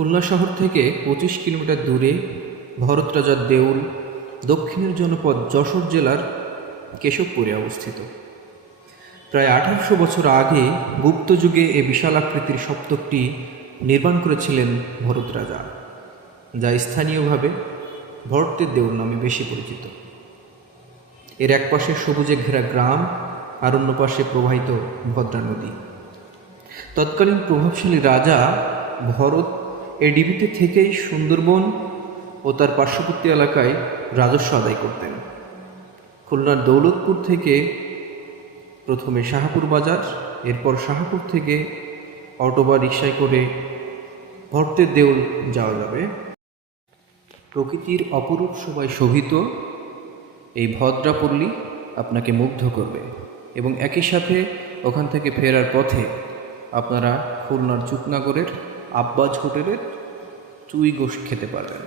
খুলনা শহর থেকে পঁচিশ কিলোমিটার দূরে ভরত রাজার দেউল, দক্ষিণের জনপদ যশোর জেলার কেশবপুরে অবস্থিত। প্রায় আঠারোশো বছর আগে গুপ্ত যুগে এ বিশাল আকৃতির সপ্তকটি নির্মাণ করেছিলেন ভরত রাজা, যা স্থানীয়ভাবে ভরতের দেউল নামে বেশি পরিচিত। এর এক পাশে সবুজে ঘেরা গ্রাম, আর অন্য পাশে প্রবাহিত ভদ্রা নদী। তৎকালীন প্রভাবশালী রাজা ভরত এই ডিবিতে থেকেই সুন্দরবন ও তার পার্শ্ববর্তী এলাকায় রাজস্ব আদায় করতেন। খুলনার দৌলতপুর থেকে প্রথমে শাহাপুর বাজার, এরপর শাহাপুর থেকে অটো বা রিক্সায় করে ভর্তের দেউল যাওয়া যাবে। প্রকৃতির অপরূপ সবাই শোভিত এই ভদ্রাপল্লী আপনাকে মুগ্ধ করবে এবং একই সাথে ওখান থেকে ফেরার পথে আপনারা খুলনার চুকনাগরের আব্বাজ হোটেলের চুই গোষ্ঠ খেতে পারবেন।